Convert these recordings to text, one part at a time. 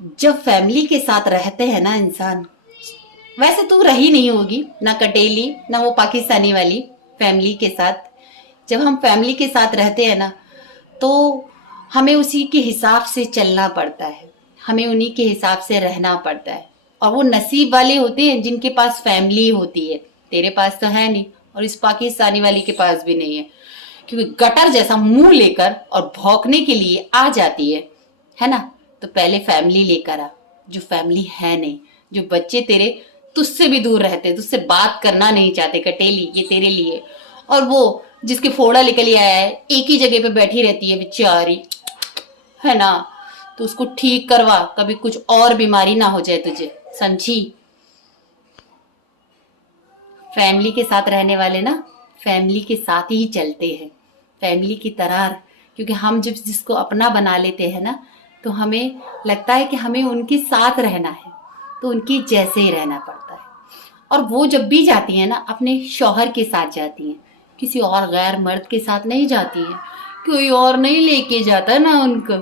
जब फैमिली के साथ रहते हैं ना इंसान, वैसे तू रही नहीं होगी ना कटेली ना वो पाकिस्तानी वाली फैमिली के साथ। जब हम फैमिली के साथ रहते हैं ना, तो हमें उसी के हिसाब से चलना पड़ता है, हमें उन्हीं के हिसाब से रहना पड़ता है। और वो नसीब वाले होते हैं जिनके पास फैमिली होती है। तेरे पास तो है नहीं, और इस पाकिस्तानी वाली के पास भी नहीं है, क्योंकि गटर जैसा मुंह लेकर और भौंकने के लिए आ जाती है ना। तो पहले फैमिली लेकर आ, जो फैमिली है नहीं, जो बच्चे तेरे तुझसे भी दूर रहते, तुझसे बात करना नहीं चाहते, कटेली ये तेरे लिए। और वो जिसके फोड़ा निकल आया है, एक ही जगह पे बैठी रहती है बेचारी, है ना, तो उसको ठीक करवा, कभी कुछ और बीमारी ना हो जाए तुझे, समझी। फैमिली के साथ रहने वाले ना फैमिली के साथ ही चलते हैं, फैमिली की तरह। क्योंकि हम जब जिसको अपना बना लेते हैं ना, तो हमें लगता है कि हमें उनके साथ रहना है, तो उनकी जैसे ही रहना पड़ता है। और वो जब भी जाती हैं ना, अपने शौहर के साथ जाती हैं, किसी और गैर मर्द के साथ नहीं जाती हैं। कोई और नहीं लेके जाता ना उनको,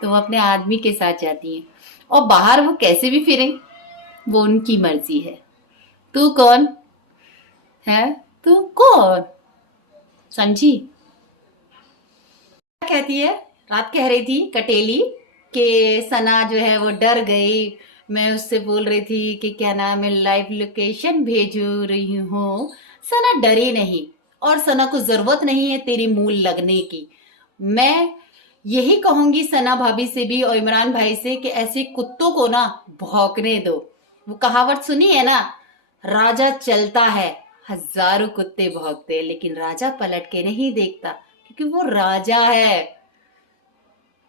तो वो अपने आदमी के साथ जाती हैं। और बाहर वो कैसे भी फिरें, वो उनकी मर्जी है। तू कौन है, तू कौन, समझी। क्या कहती है, रात कह रही थी कटेली कि सना जो है वो डर गई। मैं उससे बोल रही थी कि क्या नाम है, लाइव लोकेशन भेजू रही हूँ। सना डरी नहीं, और सना को जरूरत नहीं है तेरी मूल लगने की। मैं यही कहूंगी सना भाभी से भी और इमरान भाई से कि ऐसे कुत्तों को ना भौंकने दो। वो कहावत सुनी है ना, राजा चलता है हजारों कुत्ते भौंकते, लेकिन राजा पलट के नहीं देखता, क्योंकि वो राजा है,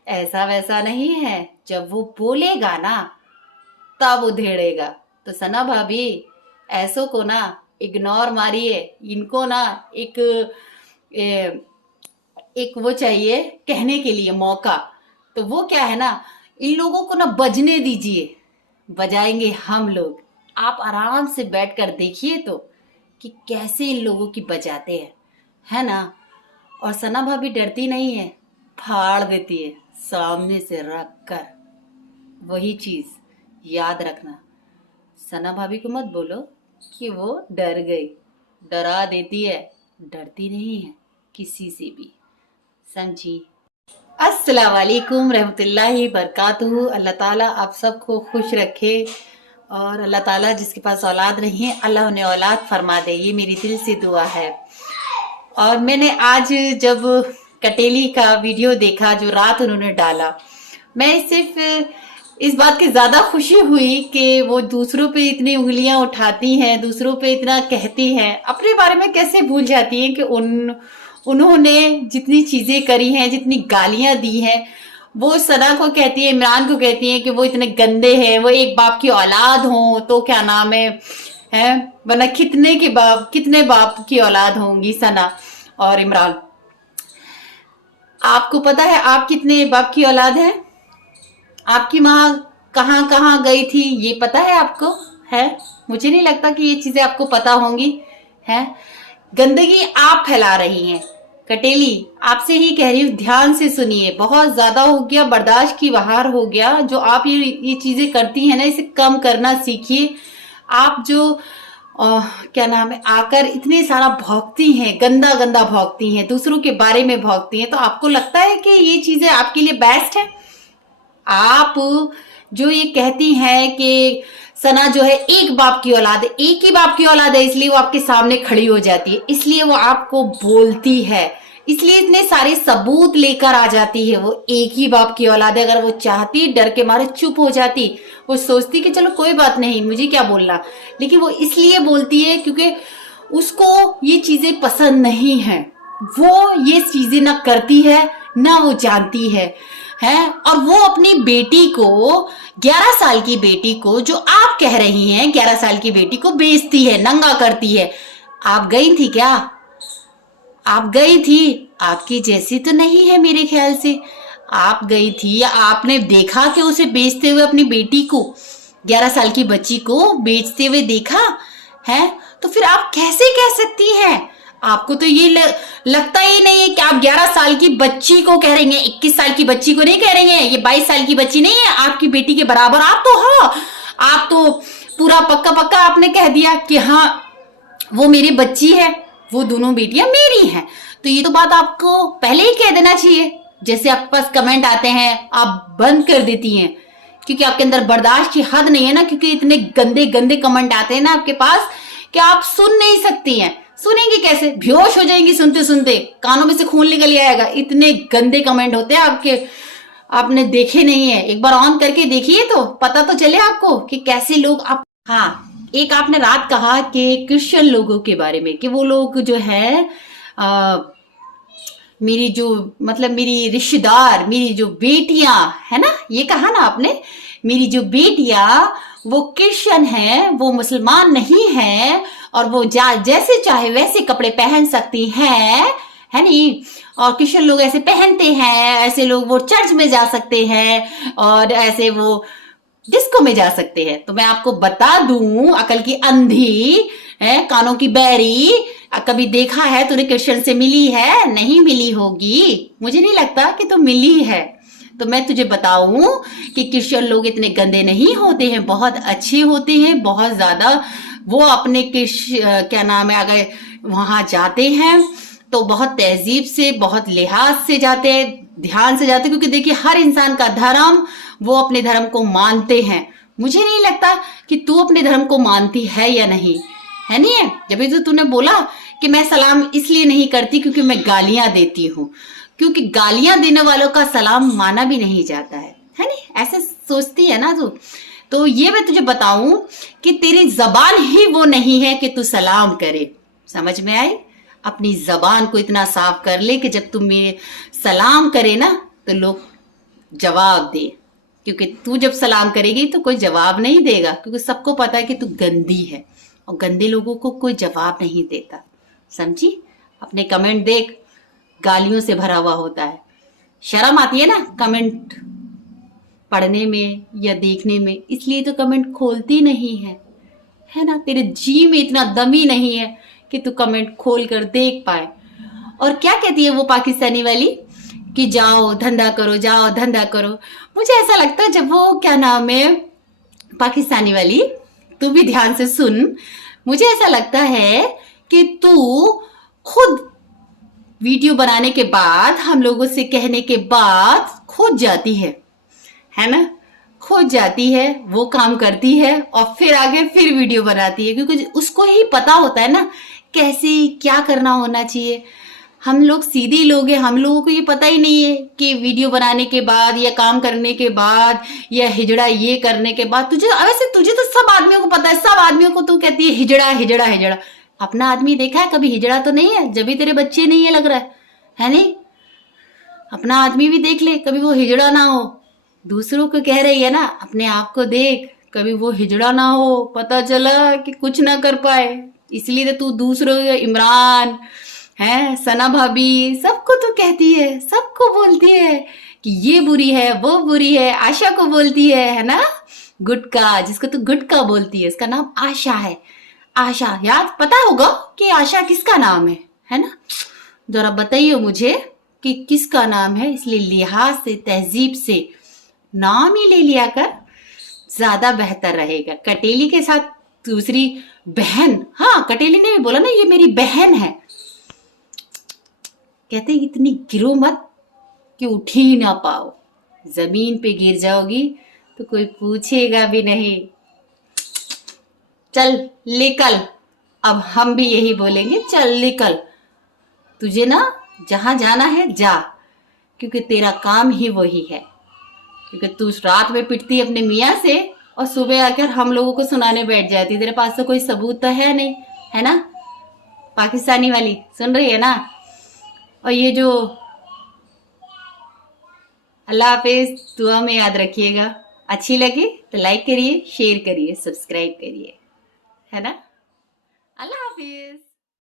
ऐसा वैसा नहीं है। जब वो बोलेगा ना तब उधेड़ेगा। तो सना भाभी ऐसों को ना इग्नोर मारिए, इनको ना एक वो चाहिए कहने के लिए मौका। तो वो क्या है ना, इन लोगों को ना बजने दीजिए, बजाएंगे हम लोग। आप आराम से बैठकर देखिए तो कि कैसे इन लोगों की बजाते हैं, है ना। और सना भाभी डरती नहीं है, फाड़ देती है सामने से रख कर। वही चीज याद रखना, सना भाभी को मत बोलो कि वो डर गई, डरा देती है, डरती नहीं है किसी से भी, समझी। अस्सलाम वालेकुम रहमतुल्लाहि बरकातुहू। अल्लाह ताला आप सबको खुश रखे, और अल्लाह ताला जिसके पास औलाद नहीं है, अल्लाह उन्हें औलाद फरमा दे, ये मेरी दिल से दुआ है। और मैंने आज जब कटेली का वीडियो देखा जो रात उन्होंने डाला, मैं सिर्फ इस बात की ज्यादा खुशी हुई कि वो दूसरों पे इतनी उंगलियां उठाती हैं, दूसरों पे इतना कहती हैं, अपने बारे में कैसे भूल जाती हैं कि उन्होंने जितनी चीजें करी हैं, जितनी गालियां दी हैं, वो सना को कहती है, इमरान को कहती है कि वो इतने गंदे हैं, वो एक बाप की औलाद हो तो क्या नाम है वरना कितने बाप की औलाद होंगी सना और इमरान। आपको पता है आप कितने बाप की औलाद हैं? आपकी माँ कहाँ कहाँ गई थी ये पता है आपको? है, मुझे नहीं लगता कि ये चीजें आपको पता होंगी। है, गंदगी आप फैला रही हैं। कटेली आपसे ही कह रही हूँ, ध्यान से सुनिए, बहुत ज्यादा हो गया, बर्दाश्त की बाहर हो गया। जो आप ये चीजें करती हैं ना, इसे कम करना सीखिए। आप जो क्या नाम है, आकर इतने सारा भौंकती हैं, गंदा गंदा भौंकती हैं, दूसरों के बारे में भौंकती हैं, तो आपको लगता है कि ये चीजें आपके लिए बेस्ट है? आप जो ये कहती हैं कि सना जो है एक बाप की औलाद है, एक ही बाप की औलाद है, इसलिए वो आपके सामने खड़ी हो जाती है, इसलिए वो आपको बोलती है, इसलिए इतने सारे सबूत लेकर आ जाती है। वो एक ही बाप की औलाद है। अगर वो चाहती डर के मारे चुप हो जाती, वो सोचती कि चलो कोई बात नहीं, मुझे क्या बोलना, लेकिन वो इसलिए बोलती है क्योंकि उसको ये चीजें पसंद नहीं है। वो ये चीजें ना करती है ना वो जानती है और वो अपनी बेटी को, 11 साल की बेटी को, जो आप कह रही हैं 11 साल की बेटी को बेचती है, नंगा करती है। आप गई थी क्या? आप गई थी? आपकी जैसी तो नहीं है मेरे ख्याल से। आप गई थी या आपने देखा कि उसे बेचते हुए, अपनी बेटी को, 11 साल की बच्ची को बेचते हुए देखा है? तो फिर आप कैसे कह सकती हैं? आपको तो ये लगता ही नहीं है कि आप 11 साल की बच्ची को कह रही हैं, 21 साल की बच्ची को नहीं कह रही हैं, ये 22 साल की बच्ची नहीं है आपकी बेटी के बराबर। आप तो हाँ, आप तो पूरा पक्का पक्का आपने कह दिया कि हाँ वो मेरी बच्ची है, वो दोनों बेटियां मेरी हैं। तो ये तो बात आपको पहले ही कह देना चाहिए। जैसे आपके पास कमेंट आते हैं आप बंद कर देती हैं क्योंकि आपके अंदर बर्दाश्त की हद नहीं है ना, क्योंकि इतने गंदे गंदे कमेंट आते हैं ना आपके पास कि आप सुन नहीं सकती हैं। सुनेंगे कैसे, बेहोश हो जाएंगी सुनते सुनते, कानों में से खून निकल आएगा, इतने गंदे कमेंट होते हैं आपके। आपने देखे नहीं है, एक बार ऑन करके देखिए तो पता तो चले आपको कि कैसे लोग आप। हाँ, एक आपने रात कहा कि क्रिश्चियन लोगों के बारे में कि वो लोग जो है मेरी जो मतलब मेरी रिश्तेदार, मेरी जो बेटियां है ना, ये कहा ना आपने, मेरी जो बेटियां वो क्रिश्चियन है, वो मुसलमान नहीं है, और वो जैसे चाहे वैसे कपड़े पहन सकती है नहीं, और क्रिश्चियन लोग ऐसे पहनते हैं, ऐसे लोग वो चर्च में जा सकते हैं और ऐसे वो डिस्को में जा सकते हैं। तो मैं आपको बता दूं, अकल की अंधी है, कानों की बैरी, कभी देखा है तूने क्रिश्चियन से मिली है? नहीं मिली होगी, मुझे नहीं लगता कि तू मिली है। तो मैं तुझे बताऊं कि क्रिश्चियन लोग इतने गंदे नहीं होते हैं, बहुत अच्छे होते हैं, बहुत ज्यादा। वो अपने क्या नाम है, अगर वहां जाते हैं तो बहुत तहजीब से, बहुत लिहाज से जाते हैं, ध्यान से जाते हैं, क्योंकि देखिए हर इंसान का धर्म, वो अपने धर्म को मानते हैं। मुझे नहीं लगता कि तू अपने धर्म को मानती है या नहीं, है नहीं है। जब तो तूने बोला कि मैं सलाम इसलिए नहीं करती क्योंकि मैं गालियां देती हूँ, क्योंकि गालियां देने वालों का सलाम माना भी नहीं जाता है नहीं, ऐसे सोचती है ना तू। तो ये मैं तुझे बताऊं कि तेरी जबान ही वो नहीं है कि तू सलाम करे। समझ में आई? अपनी जबान को इतना साफ कर ले कि जब तुम मेरे सलाम करे ना तो लोग जवाब दे, क्योंकि तू जब सलाम करेगी तो कोई जवाब नहीं देगा, क्योंकि सबको पता है कि तू गंदी है और गंदे लोगों को कोई जवाब नहीं देता। समझी? अपने कमेंट देख, गालियों से भरा हुआ होता है। शर्म आती है ना कमेंट पढ़ने में या देखने में, इसलिए तो कमेंट खोलती नहीं है ना। तेरे जी में इतना दम ही नहीं है कि तू कमेंट खोल कर देख पाए। और क्या कहती है वो पाकिस्तानी वाली कि जाओ धंधा करो, जाओ धंधा करो। मुझे ऐसा लगता है जब वो क्या नाम है पाकिस्तानी वाली, तू भी ध्यान से सुन, मुझे ऐसा लगता है कि तू खुद वीडियो बनाने के बाद, हम लोगों से कहने के बाद खुद जाती है ना, खुद जाती है, वो काम करती है और फिर आगे फिर वीडियो बनाती है, क्योंकि उसको ही पता होता है ना कैसे क्या करना होना चाहिए। हम लोग सीधे लोग हैं, हम लोगों को ये पता ही नहीं है कि वीडियो बनाने के बाद या काम करने के बाद या हिजड़ा ये करने के बाद, तुझे तो सब आदमियों को पता है, सब आदमियों को तू कहती है हिजड़ा हिजड़ा हिजड़ा। अपना आदमी देखा है कभी हिजड़ा? तो नहीं है, जब भी तेरे बच्चे नहीं है लग रहा है नहीं। अपना आदमी भी देख ले, कभी वो हिजड़ा ना हो। दूसरों को कह रही है ना, अपने आप को देख, कभी वो हिजड़ा ना हो, पता चला कि कुछ ना कर पाए। इसलिए तो तू दूसरों, इमरान है, सना भाभी, सबको तो कहती है, सबको बोलती है कि ये बुरी है, वो बुरी है। आशा को बोलती है ना, गुटका, जिसको तू गुटका बोलती है, उसका नाम आशा है। आशा, याद पता होगा कि आशा किसका नाम है ना? जरा बताइए मुझे कि किसका नाम है। इसलिए लिहाज से, तहजीब से नाम ही ले लिया कर, ज्यादा बेहतर रहेगा। कटेली के साथ दूसरी बहन, हाँ कटेली ने भी बोला ना ये मेरी बहन है, कहते इतनी गिरो मत कि उठ ही ना पाओ, जमीन पे गिर जाओगी तो कोई पूछेगा भी नहीं। चल निकल, अब हम भी यही बोलेंगे, चल निकल, तुझे ना जहां जाना है जा, क्योंकि तेरा काम ही वही है। क्योंकि तू रात में पिटती अपने मियाँ से और सुबह आकर हम लोगों को सुनाने बैठ जाती, तेरे पास तो कोई सबूत तो है नहीं, है ना? पाकिस्तानी वाली सुन रही है ना? और ये जो अल्लाह हाफिज, दुआ में याद रखिएगा। अच्छी लगे तो लाइक करिए, शेयर करिए, सब्सक्राइब करिए, है ना? अल्लाह हाफिज।